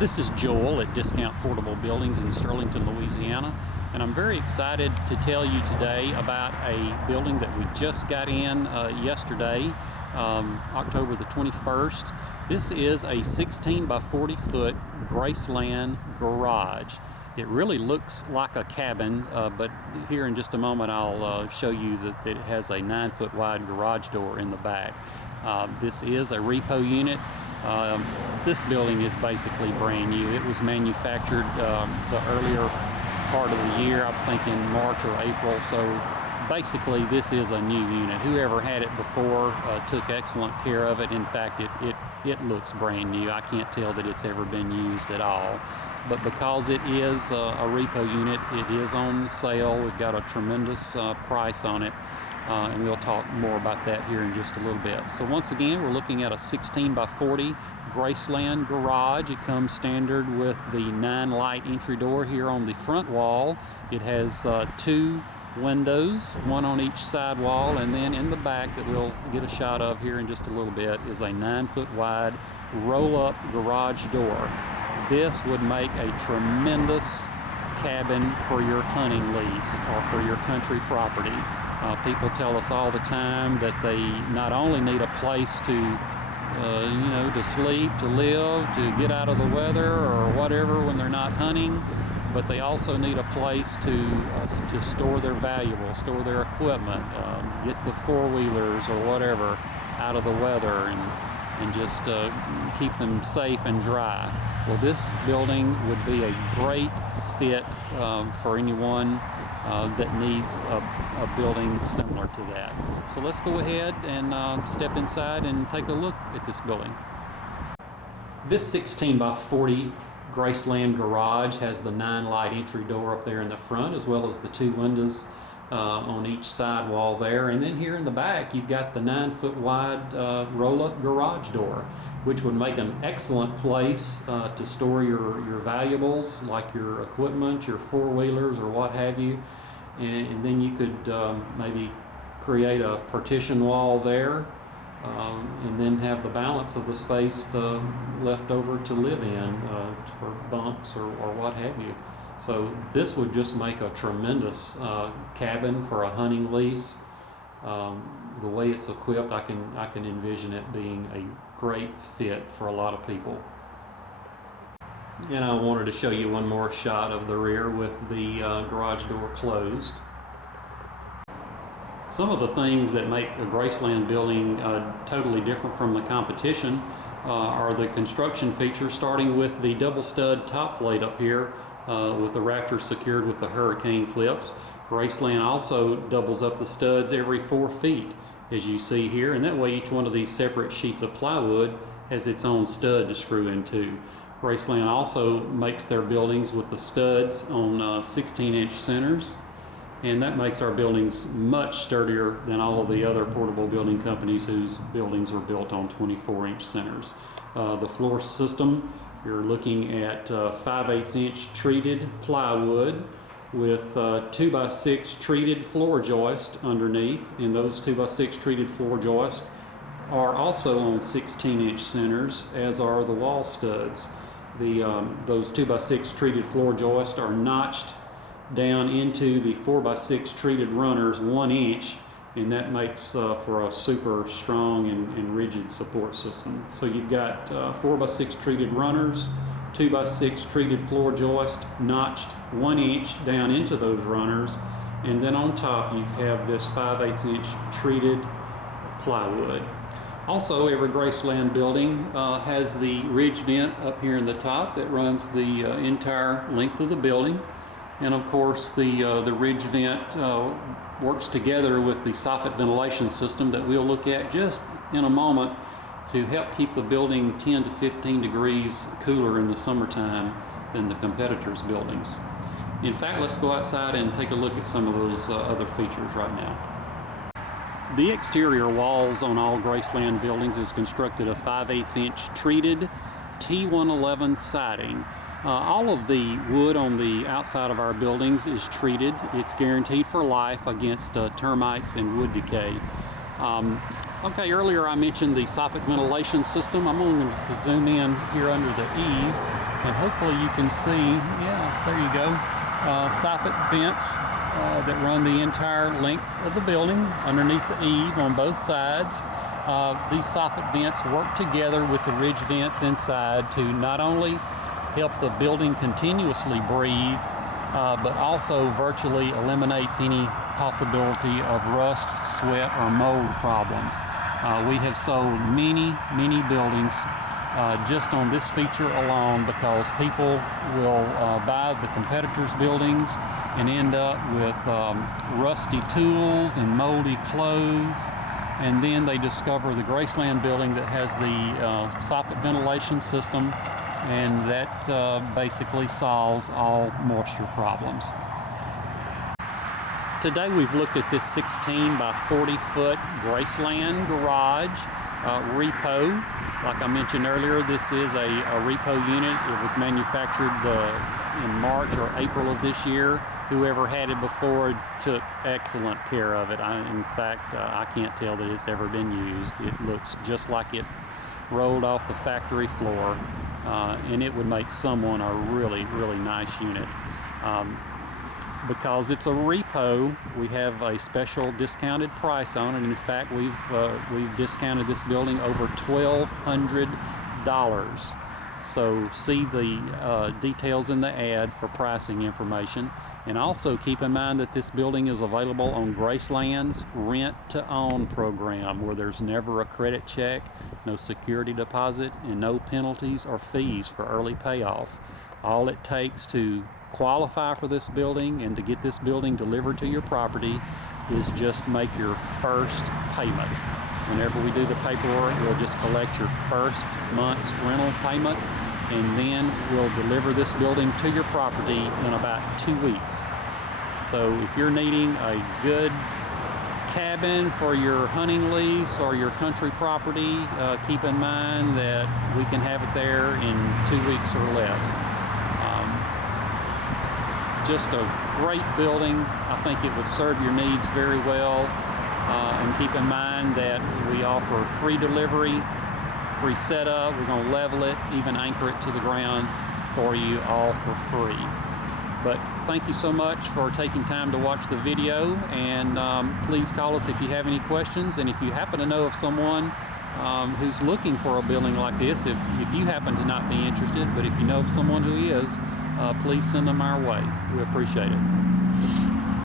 This is Joel at Discount Portable Buildings in Sterlington, Louisiana, and I'm very excited to tell you today about a building that we just got in yesterday, October the 21st. This is a 16 by 40 foot Graceland garage. It really looks like a cabin, but here in just a moment I'll show you that it has a 9-foot wide garage door in the back. This is a repo unit. This building is basically brand new. It was manufactured the earlier part of the year, I think in March or April, so basically this is a new unit. Whoever had it before took excellent care of it. In fact, it looks brand new. I can't tell that it's ever been used at all. But because it is a repo unit, it is on sale. We've got a tremendous price on it. And we'll talk more about that here in just a little bit. So once again, we're looking at a 16 by 40 Graceland garage. It comes standard with the 9-light entry door here on the front wall. It has 2 windows, one on each side wall, and then in the back that we'll get a shot of here in just a little bit is a 9-foot wide roll-up garage door. This would make a tremendous cabin for your hunting lease or for your country property. People tell us all the time that they not only need a place to, to sleep, to live, to get out of the weather or whatever when they're not hunting, but they also need a place to store their valuables, store their equipment, get the four-wheelers or whatever out of the weather and just keep them safe and dry. Well, this building would be a great fit for anyone that needs a building similar to that. So let's go ahead and step inside and take a look at this building. This 16 by 40 Graceland garage has the 9-light entry door up there in the front, as well as the 2 windows on each side wall there. And then here in the back, you've got the 9-foot wide roll-up garage door, which would make an excellent place to store your valuables, like your equipment, your four-wheelers or what have you. And then you could maybe create a partition wall there, and then have the balance of the space left over to live in for bunks or what have you. So this would just make a tremendous cabin for a hunting lease. The way it's equipped, I can envision it being a great fit for a lot of people. And I wanted to show you one more shot of the rear with the garage door closed. Some of the things that make a Graceland building totally different from the competition are the construction features, starting with the double stud top plate up here with the rafters secured with the hurricane clips. Graceland also doubles up the studs every 4 feet, as you see here, and that way each one of these separate sheets of plywood has its own stud to screw into. Graceland also makes their buildings with the studs on 16-inch centers, and that makes our buildings much sturdier than all of the other portable building companies whose buildings are built on 24-inch centers. The floor system, you're looking at 5/8-inch treated plywood with 2x6 treated floor joist underneath, and those 2x6 treated floor joists are also on 16-inch centers, as are the wall studs. Those 2x6 treated floor joists are notched down into the 4x6 treated runners 1 inch, and that makes for a super strong and rigid support system. So you've got 4x6 treated runners, 2x6 treated floor joist notched 1 inch down into those runners, and then on top you have this 5/8-inch treated plywood. Also, every Graceland building has the ridge vent up here in the top that runs the entire length of the building. And of course, the ridge vent works together with the soffit ventilation system that we'll look at just in a moment to help keep the building 10 to 15 degrees cooler in the summertime than the competitors' buildings. In fact, let's go outside and take a look at some of those other features right now. The exterior walls on all Graceland buildings is constructed of 5/8-inch treated T111 siding. All of the wood on the outside of our buildings is treated. It's guaranteed for life against termites and wood decay. Okay, earlier I mentioned the soffit ventilation system. I'm going to zoom in here under the eave And hopefully you can see, yeah, there you go, soffit vents that run the entire length of the building underneath the eave on both sides. These soffit vents work together with the ridge vents inside to not only help the building continuously breathe, but also virtually eliminates any possibility of rust, sweat, or mold problems. We have sold many buildings just on this feature alone, because people will buy the competitors' buildings and end up with rusty tools and moldy clothes, and then they discover the Graceland building that has the soffit ventilation system, and that basically solves all moisture problems. Today we've looked at this 16 by 40 foot Graceland garage repo. Like I mentioned earlier, this is a repo unit. It was manufactured in March or April of this year. Whoever had it before took excellent care of it. In fact, I can't tell that it's ever been used. It looks just like it rolled off the factory floor, and it would make someone a really nice unit. Because it's a repo, we have a special discounted price on it. And in fact, we've discounted this building over $1,200. So see the details in the ad for pricing information. And also keep in mind that this building is available on Graceland's rent-to-own program, where there's never a credit check, no security deposit, and no penalties or fees for early payoff. All it takes to qualify for this building and to get this building delivered to your property is just make your first payment. Whenever we do the paperwork, we'll just collect your first month's rental payment, and then we'll deliver this building to your property in about 2 weeks. So if you're needing a good cabin for your hunting lease or your country property, keep in mind that we can have it there in 2 weeks or less. Just a great building. I think it would serve your needs very well. And keep in mind that we offer free delivery, free setup. We're going to level it, even anchor it to the ground for you, all for free. But thank you so much for taking time to watch the video, and please call us if you have any questions. And if you happen to know of someone who's looking for a building like this, if you happen to not be interested, but if you know of someone who is, please send them our way. We appreciate it.